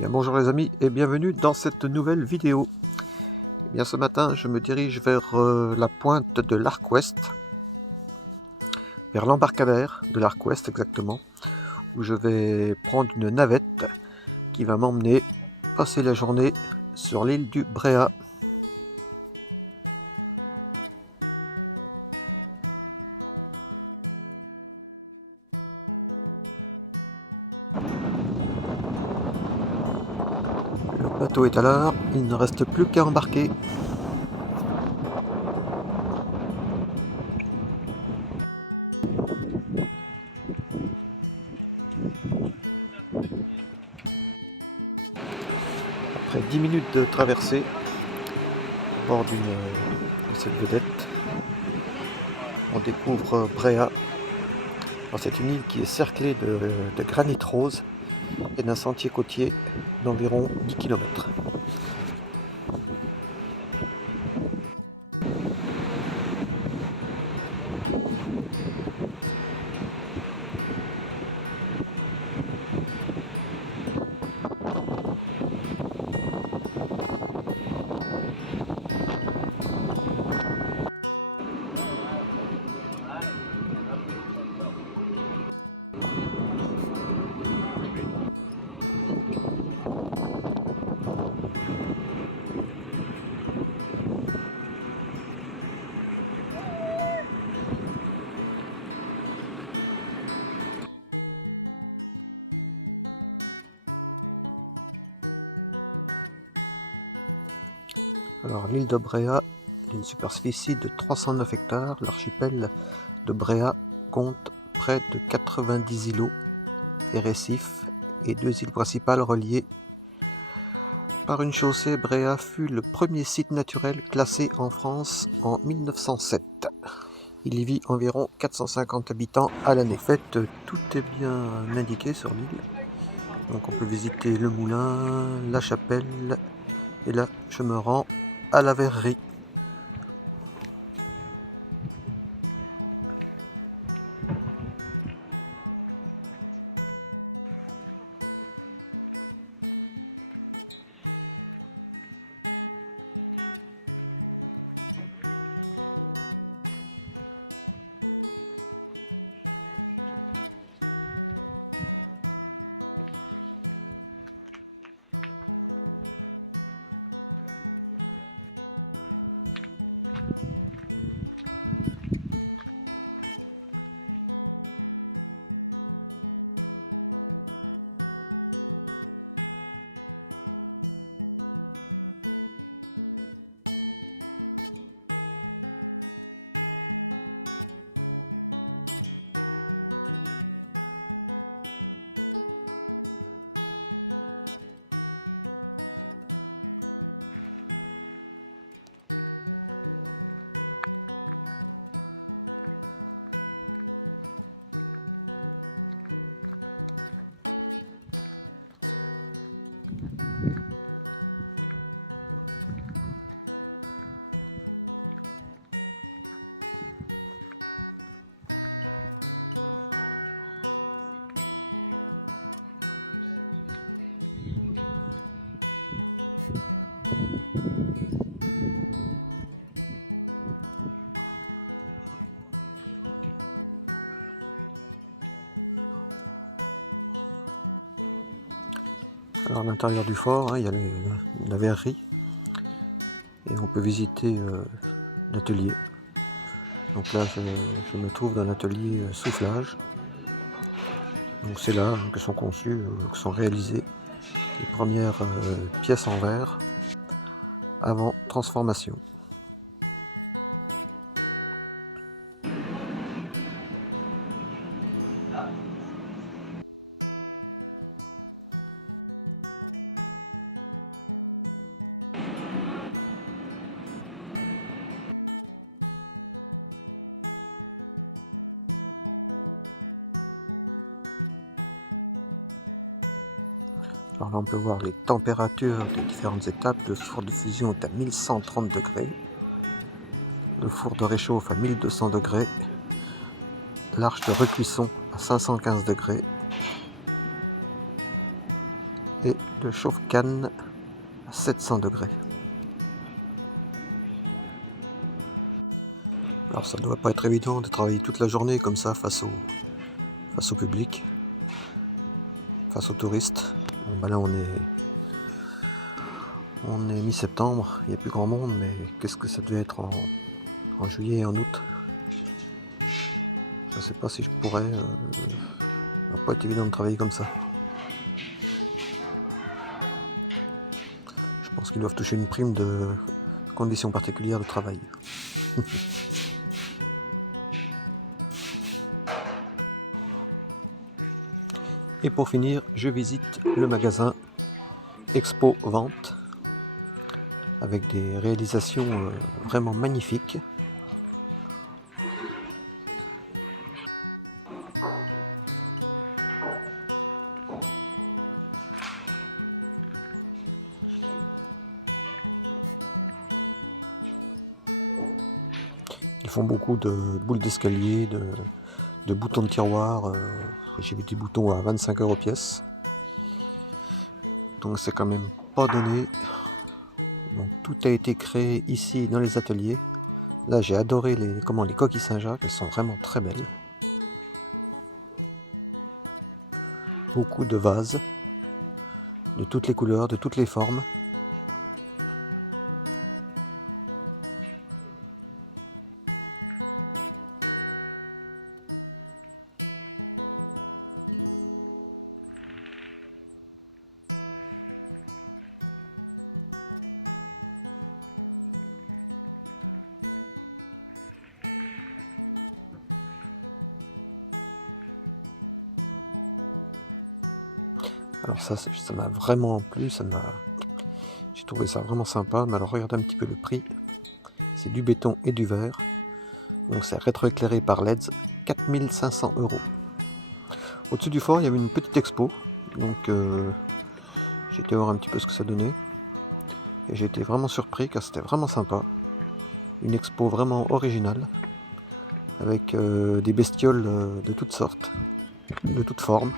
Bien, bonjour les amis et bienvenue dans cette nouvelle vidéo. Bien, ce matin je me dirige vers la pointe de l'Arc Ouest, vers l'embarcadère de l'Arc Ouest exactement, où je vais prendre une navette qui va m'emmener passer la journée sur l'île du Bréhat. Le bateau est à l'heure, il ne reste plus qu'à embarquer. Après 10 minutes de traversée, à bord d'une cette vedette, on découvre Bréhat. C'est une île qui est cerclée de granit rose et d'un sentier côtier d'environ 10 km. Alors, l'île de Bréhat, une superficie de 309 hectares, l'archipel de Bréhat compte près de 90 îlots et récifs et 2 îles principales reliées par une chaussée. Bréhat fut le premier site naturel classé en France en 1907. Il y vit environ 450 habitants à l'année. En fait, tout est bien indiqué sur l'île. Donc on peut visiter le moulin, la chapelle, et là je me rends à la verrerie. Alors, à l'intérieur du fort, il y a la verrerie et on peut visiter l'atelier. Donc là, je me trouve dans l'atelier soufflage. Donc c'est là que sont conçues, que sont réalisées les premières pièces en verre avant transformation. Alors là, on peut voir les températures des différentes étapes. Le four de fusion est à 1130 degrés. Le four de réchauffe à 1200 degrés. L'arche de recuisson à 515 degrés. et le chauffe-canne à 700 degrés. Alors ça ne doit pas être évident de travailler toute la journée comme ça face au public, face aux touristes. Bon, là on est mi-septembre, il n'y a plus grand monde, mais qu'est-ce que ça devait être en juillet et en août. Je ne sais pas si je pourrais. Ça va pas être évident de travailler comme ça. Je pense qu'ils doivent toucher une prime de conditions particulières de travail. Et pour finir, je visite le magasin Expo Vente avec des réalisations vraiment magnifiques. Ils font beaucoup de boules d'escalier, de boutons de tiroir. J'ai vu des boutons à 25 € pièce. Donc c'est quand même pas donné. Donc, tout a été créé ici dans les ateliers. Là j'ai adoré les coquilles Saint-Jacques, elles sont vraiment très belles. Beaucoup de vases, de toutes les couleurs, de toutes les formes. Alors ça m'a vraiment plu, j'ai trouvé ça vraiment sympa. Mais alors regardez un petit peu le prix. C'est du béton et du verre. Donc c'est rétroéclairé par LED, 4500 €. Au-dessus du fort, il y avait une petite expo. Donc j'ai été voir un petit peu ce que ça donnait. Et j'ai été vraiment surpris car c'était vraiment sympa. Une expo vraiment originale. Avec des bestioles de toutes sortes, de toutes formes.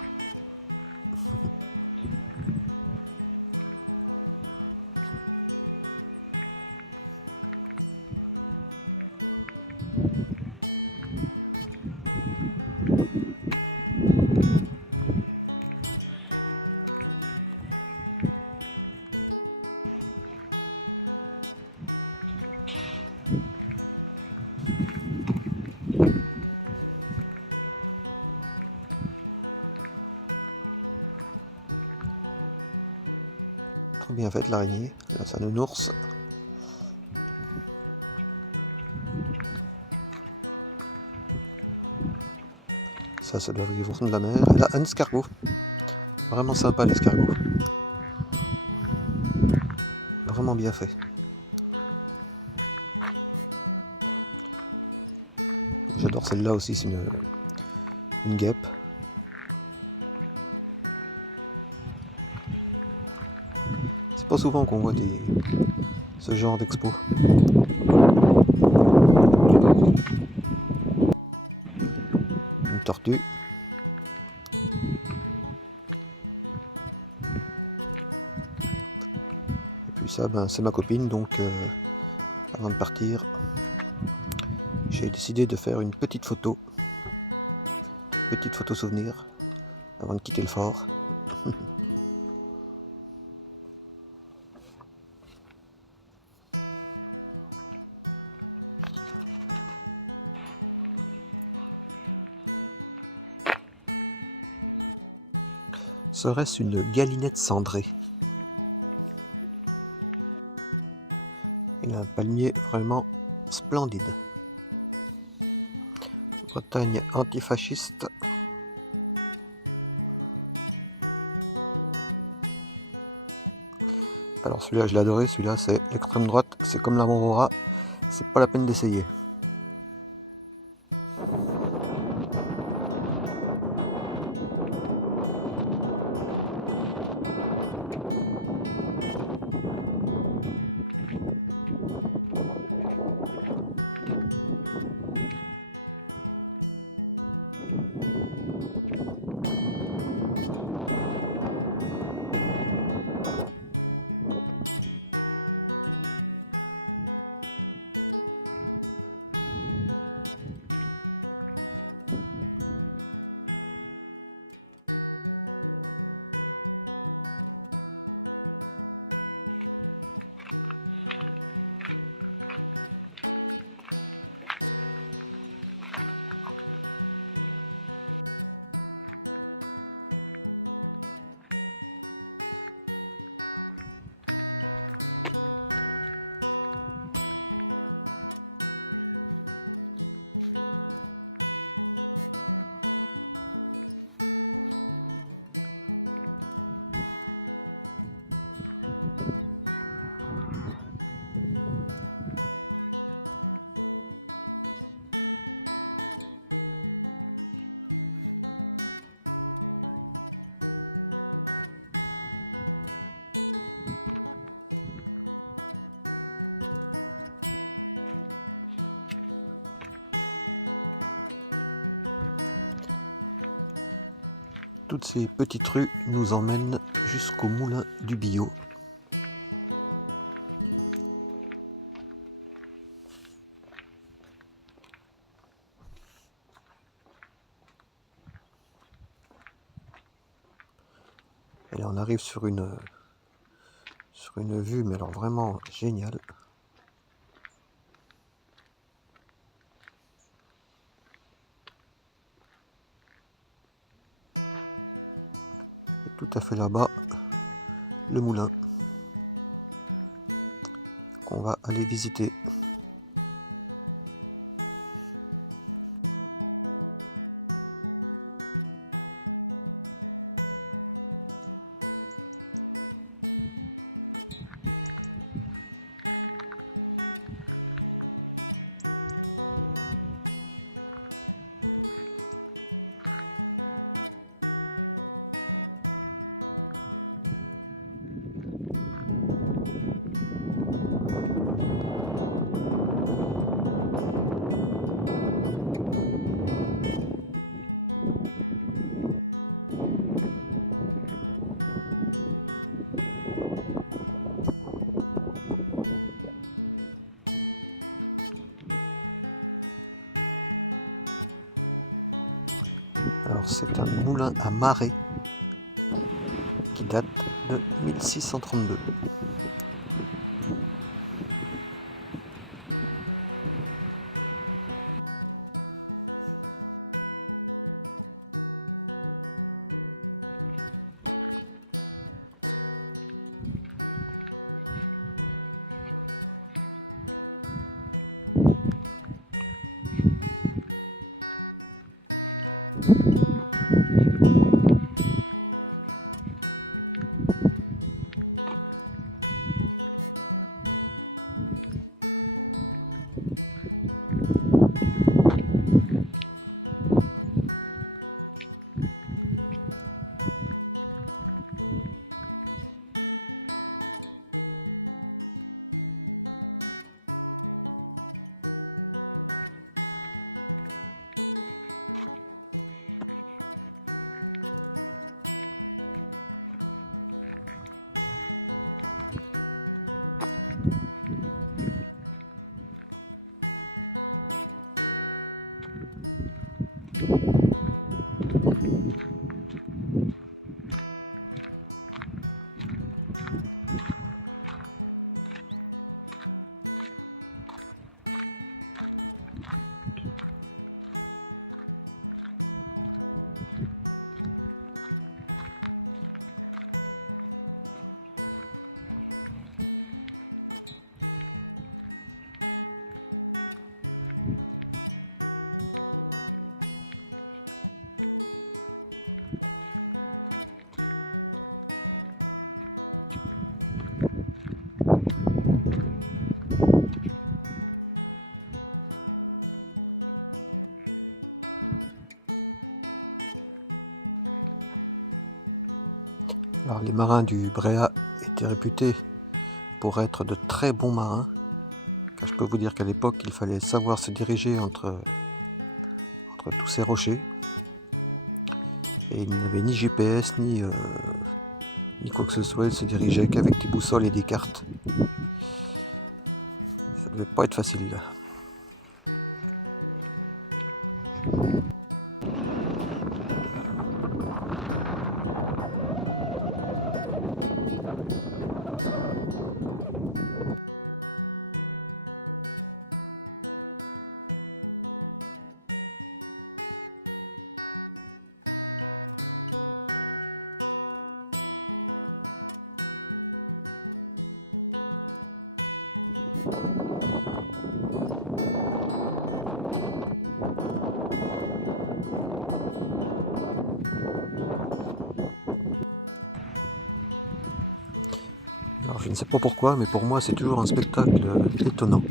Bien faite l'araignée, là c'est un ours. Ça doit vivre au fond de la mer. Et là un escargot, vraiment sympa l'escargot, vraiment bien fait. J'adore celle-là aussi, c'est une guêpe. C'est pas souvent qu'on voit ce genre d'expo. Une tortue. Et puis ça, c'est ma copine, donc avant de partir, j'ai décidé de faire une petite photo souvenir avant de quitter le fort. Serait-ce une galinette cendrée? Il a un palmier vraiment splendide. Bretagne antifasciste. Alors celui-là je l'ai adoré, celui-là c'est l'extrême droite, c'est comme l'Aurora, c'est pas la peine d'essayer. de ces petites rues nous emmène jusqu'au moulin du Bio. Et là on arrive sur une vue, mais alors vraiment géniale. Et tout à fait là-bas, le moulin qu'on va aller visiter. Alors c'est un moulin à marée qui date de 1632. Alors les marins du Bréa étaient réputés pour être de très bons marins. Car je peux vous dire qu'à l'époque, il fallait savoir se diriger entre tous ces rochers. Et il n'y avait ni GPS, ni quoi que ce soit, il se dirigeait qu'avec des boussoles et des cartes. Ça ne devait pas être facile. Alors je ne sais pas pourquoi, mais pour moi c'est toujours un spectacle étonnant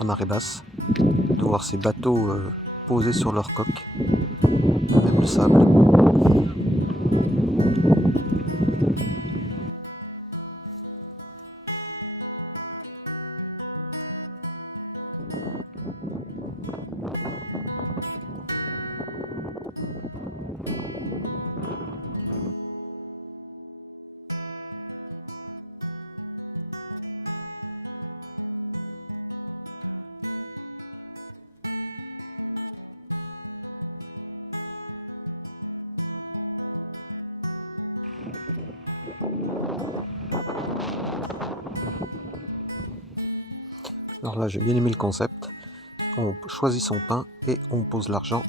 à marée basse, de voir ces bateaux posés sur leur coque, même le sable. Alors là j'ai bien aimé le concept. On choisit son pain et on pose l'argent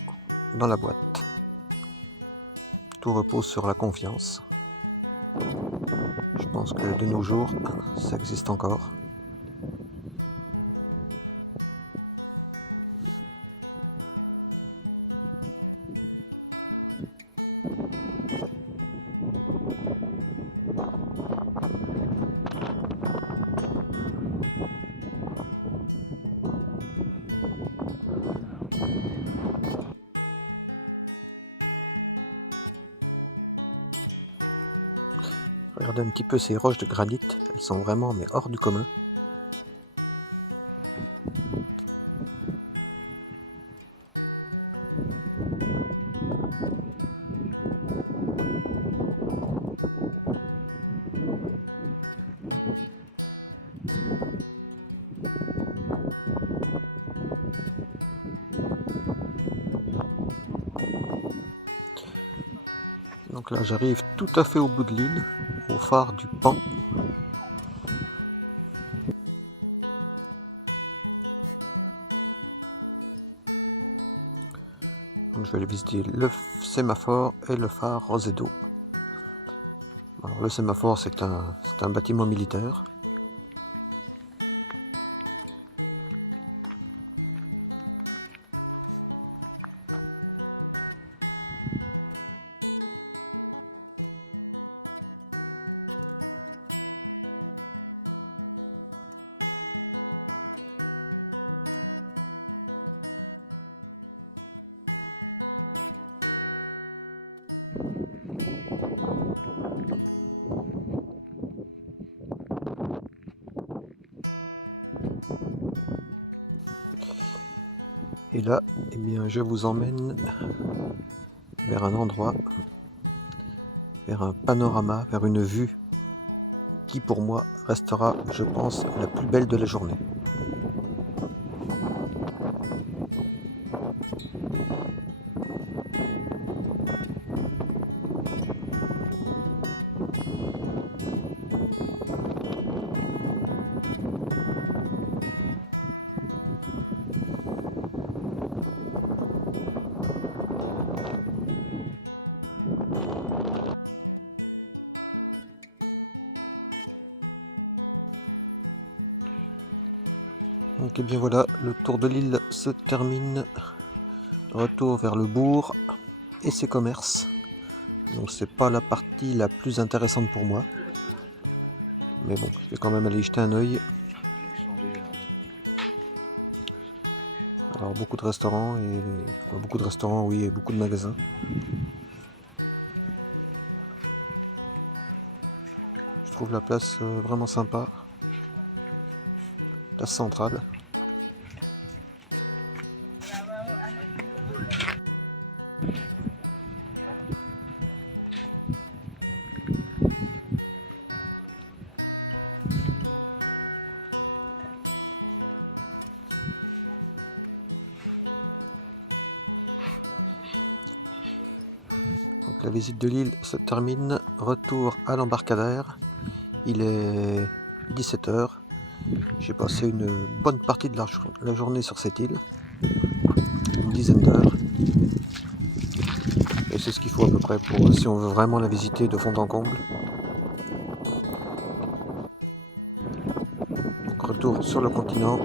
dans la boîte. Tout repose sur la confiance. Je pense que de nos jours, ça existe encore. Regardez un petit peu ces roches de granit, elles sont vraiment mais hors du commun. Donc là j'arrive tout à fait au bout de l'île, au phare du Pan. Donc je vais aller visiter le sémaphore et le phare Roseto. Alors, le sémaphore c'est un bâtiment militaire. Et là, eh bien, je vous emmène vers un endroit, vers un panorama, vers une vue qui pour moi restera, je pense, la plus belle de la journée. Et bien voilà, le tour de l'île se termine. Retour vers le bourg et ses commerces. Donc c'est pas la partie la plus intéressante pour moi. Mais bon, je vais quand même aller jeter un œil. Alors beaucoup de restaurants oui, et beaucoup de magasins. Je trouve la place vraiment sympa. Place centrale. La visite de l'île se termine, retour à l'embarcadère, il est 17 h. J'ai passé une bonne partie de la journée sur cette île, une dizaine d'heures, et c'est ce qu'il faut à peu près pour si on veut vraiment la visiter de fond en comble. Donc, retour sur le continent,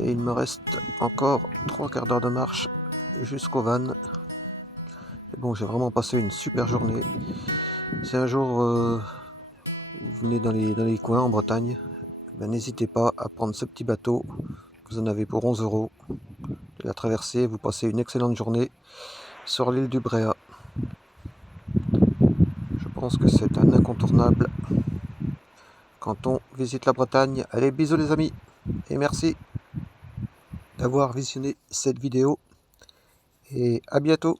et il me reste encore 3 quarts d'heure de marche jusqu'au van. Bon, j'ai vraiment passé une super journée. Si un jour vous venez dans les coins en Bretagne, ben, n'hésitez pas à prendre ce petit bateau. Vous en avez pour 11 €. De la traversée, vous passez une excellente journée sur l'île du Bréhat. Je pense que c'est un incontournable quand on visite la Bretagne. Allez, bisous les amis, et merci d'avoir visionné cette vidéo. Et à bientôt.